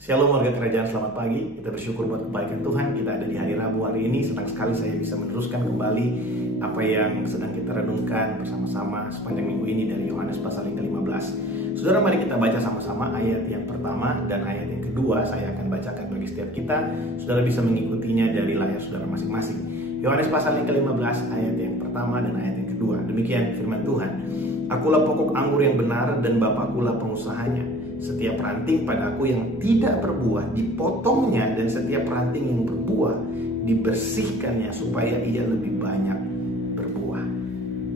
Shalom warga kerajaan, selamat pagi. Kita bersyukur buat kebaikan Tuhan. Kita ada di hari Rabu hari ini. Senang sekali saya bisa meneruskan kembali apa yang sedang kita renungkan bersama-sama sepanjang minggu ini dari Yohanes pasal yang ke-15. Saudara, mari kita baca sama-sama ayat yang pertama dan ayat yang kedua. Saya akan bacakan bagi setiap kita. Saudara bisa mengikutinya dari layar saudara masing-masing. Yohanes pasal yang ke-15 ayat yang pertama dan ayat yang kedua. Demikian firman Tuhan. Akulah pokok anggur yang benar dan Bapakulah pengusahanya. Setiap ranting padaku yang tidak berbuah dipotongnya, dan setiap ranting yang berbuah dibersihkannya supaya ia lebih banyak berbuah.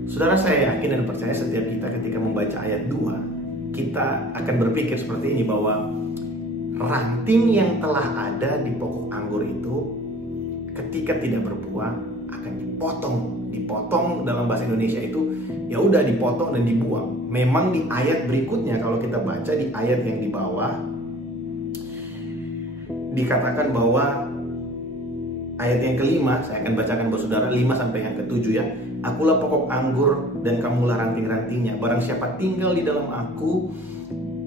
Saudara, saya yakin dan percaya setiap kita ketika membaca ayat 2, kita akan berpikir seperti ini, bahwa ranting yang telah ada di pokok anggur itu ketika tidak berbuah akan dipotong dalam bahasa Indonesia itu ya udah dipotong dan dibuang. Memang di ayat berikutnya, kalau kita baca di ayat yang di bawah, dikatakan bahwa ayat yang kelima, saya akan bacakan buat saudara 5 sampai yang ke-7 ya. Akulah pokok anggur dan kamulah ranting-rantingnya. Barang siapa tinggal di dalam aku,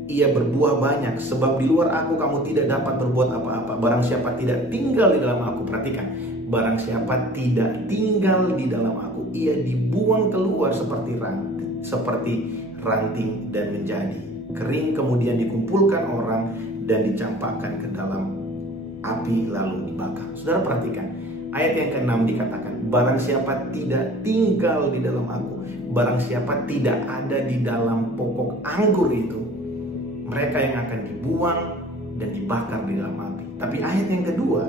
ia berbuah banyak, sebab di luar aku kamu tidak dapat berbuat apa-apa. Barang siapa tidak tinggal di dalam aku, perhatikan, barang siapa tidak tinggal di dalam aku, ia dibuang keluar seperti ranting dan menjadi kering, kemudian dikumpulkan orang dan dicampakkan ke dalam api lalu dibakar. Saudara perhatikan, ayat yang ke-6 dikatakan, barang siapa tidak tinggal di dalam aku, barang siapa tidak ada di dalam pokok anggur itu, mereka yang akan dibuang dan dibakar di dalam api. Tapi ayat yang kedua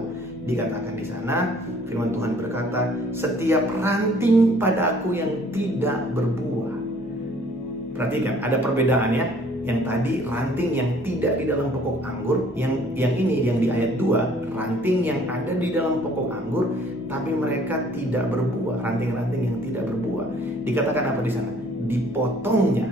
dikatakan di sana, firman Tuhan berkata, setiap ranting padaku yang tidak berbuah. Perhatikan, ada perbedaannya. Yang tadi ranting yang tidak di dalam pokok anggur, yang ini yang di ayat 2, ranting yang ada di dalam pokok anggur tapi mereka tidak berbuah, ranting-ranting yang tidak berbuah. Dikatakan apa di sana? Dipotongnya.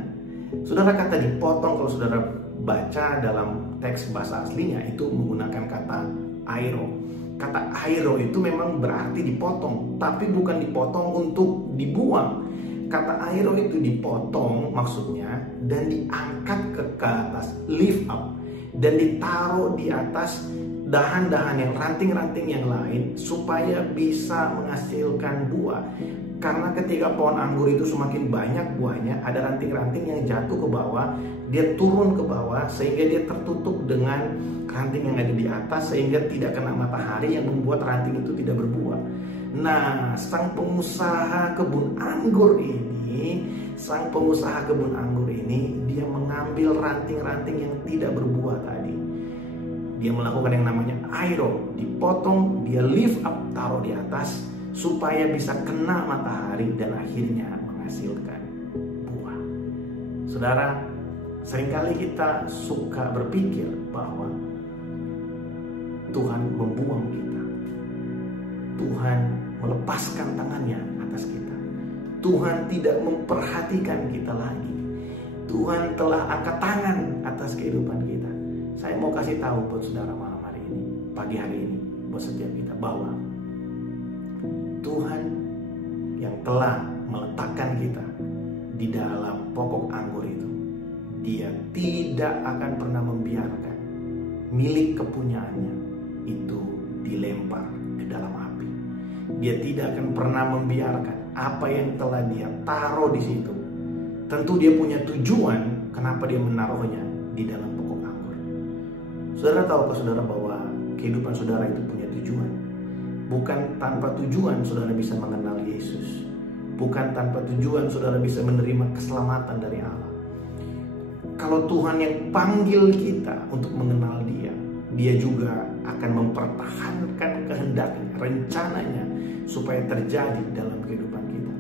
Saudara, kata dipotong kalau saudara baca dalam teks bahasa aslinya itu menggunakan kata airo. Kata airo itu memang berarti dipotong, tapi bukan dipotong untuk dibuang. Kata airo itu dipotong maksudnya dan diangkat ke atas, lift up, dan ditaruh di atas dahan-dahan yang ranting-ranting yang lain supaya bisa menghasilkan buah. Karena ketika pohon anggur itu semakin banyak buahnya, ada ranting-ranting yang jatuh ke bawah, dia turun ke bawah sehingga dia tertutup dengan ranting yang ada di atas sehingga tidak kena matahari yang membuat ranting itu tidak berbuah. Nah, sang pengusaha kebun anggur ini, dia mengambil ranting-ranting yang tidak berbuah tadi. Dia melakukan yang namanya airo, dipotong, dia lift up, taruh di atas supaya bisa kena matahari dan akhirnya menghasilkan buah. Saudara, seringkali kita suka berpikir bahwa Tuhan membuang kita, Tuhan melepaskan tangannya atas kita, Tuhan tidak memperhatikan kita lagi, Tuhan telah angkat tangan atas kehidupan kita. Saya mau kasih tahu buat saudara malam hari ini, pagi hari ini, buat setiap kita, bahwa Tuhan yang telah meletakkan kita di dalam pokok anggur itu, Dia tidak akan pernah membiarkan milik kepunyaannya itu dilempar ke dalam api. Dia tidak akan pernah membiarkan apa yang telah Dia taruh di situ. Tentu Dia punya tujuan kenapa Dia menaruhnya di dalam pokok anggur. Saudara, tahukah saudara bahwa kehidupan saudara itu punya tujuan? Bukan tanpa tujuan saudara bisa mengenal Yesus. Bukan tanpa tujuan saudara bisa menerima keselamatan dari Allah. Kalau Tuhan yang panggil kita untuk mengenal Dia, Dia juga akan mempertahankan kehendaknya, rencananya supaya terjadi dalam kehidupan kita.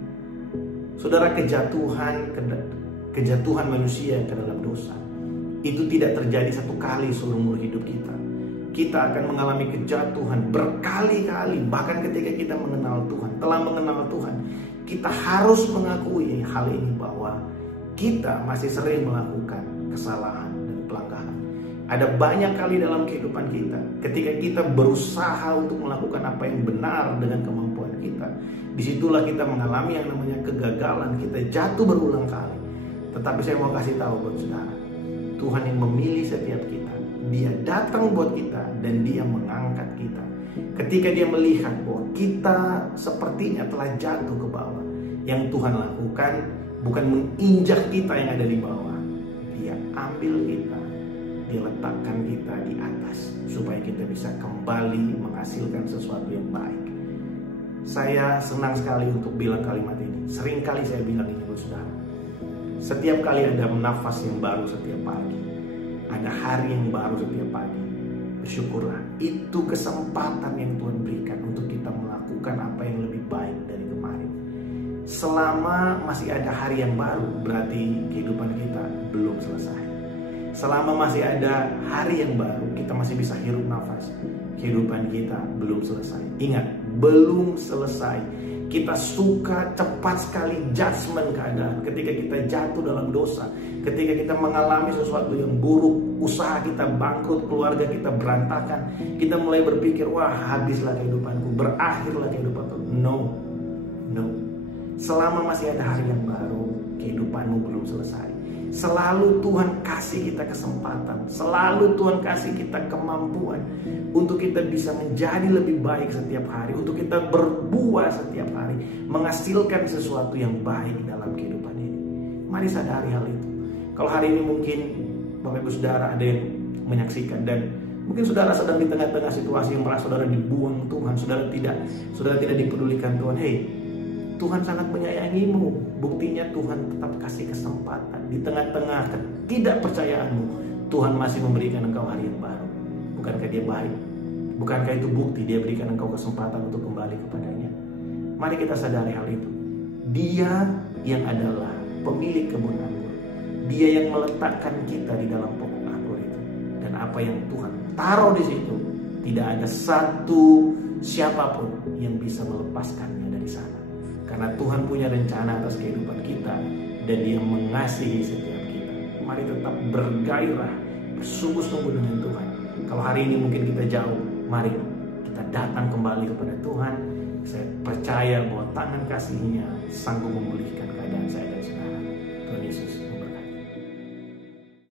Saudara, kejatuhan manusia ke dalam dosa itu tidak terjadi satu kali seumur hidup kita. Kita akan mengalami kejatuhan berkali-kali. Bahkan ketika kita telah mengenal Tuhan, kita harus mengakui hal ini, bahwa kita masih sering melakukan kesalahan dan pelanggaran. Ada banyak kali dalam kehidupan kita, ketika kita berusaha untuk melakukan apa yang benar dengan kemampuan kita, disitulah kita mengalami yang namanya kegagalan. Kita jatuh berulang kali. Tetapi saya mau kasih tahu buat saudara, Tuhan yang memilih setiap kita, Dia datang buat kita dan Dia mengangkat kita. Ketika Dia melihat bahwa kita sepertinya telah jatuh ke bawah, yang Tuhan lakukan bukan menginjak kita yang ada di bawah. Dia ambil kita, Dia letakkan kita di atas supaya kita bisa kembali menghasilkan sesuatu yang baik. Saya senang sekali untuk bilang kalimat ini. Sering kali saya bilang ini, saudara. Setiap kali ada nafas yang baru setiap pagi, ada hari yang baru setiap pagi, bersyukurlah. Itu kesempatan yang Tuhan berikan untuk kita melakukan apa yang lebih baik dari kemarin. Selama masih ada hari yang baru, berarti kehidupan kita belum selesai. Selama masih ada hari yang baru, kita masih bisa hirup nafas, kehidupan kita belum selesai. Ingat, belum selesai. Kita suka cepat sekali judgment keadaan. Ketika kita jatuh dalam dosa, ketika kita mengalami sesuatu yang buruk, usaha kita bangkrut, keluarga kita berantakan, kita mulai berpikir, wah habislah kehidupanku, berakhirlah kehidupanku. No. Selama masih ada hari yang baru, kehidupanmu belum selesai. Selalu Tuhan kasih kita kesempatan, selalu Tuhan kasih kita kemampuan untuk kita bisa menjadi lebih baik setiap hari, untuk kita berbuah setiap hari, menghasilkan sesuatu yang baik dalam kehidupan ini. Mari sadari hal itu. Kalau hari ini mungkin Bapak Ibu Saudara ada yang menyaksikan dan mungkin saudara sedang di tengah-tengah situasi yang merasa saudara dibuang Tuhan, saudara tidak dipedulikan Tuhan. Hey, Tuhan sangat menyayangimu. Buktinya Tuhan tetap kasih kesempatan. Di tengah-tengah ketidakpercayaanmu, Tuhan masih memberikan engkau hari yang baru. Bukankah Dia baik? Bukankah itu bukti Dia berikan engkau kesempatan untuk kembali kepadanya? Mari kita sadari hal itu. Dia yang adalah pemilik kebun anggur. Dia yang meletakkan kita di dalam pokok anggur itu. Dan apa yang Tuhan taruh di situ, tidak ada satu siapapun yang bisa melepaskannya dari sana. Karena Tuhan punya rencana atas kehidupan kita dan Dia mengasihi setiap kita. Mari tetap bergairah, bersungguh-sungguh dengan Tuhan. Kalau hari ini mungkin kita jauh, mari kita datang kembali kepada Tuhan. Saya percaya bahwa tangan kasih-Nya sanggup memulihkan keadaan saya dan saudara. Tuhan Yesus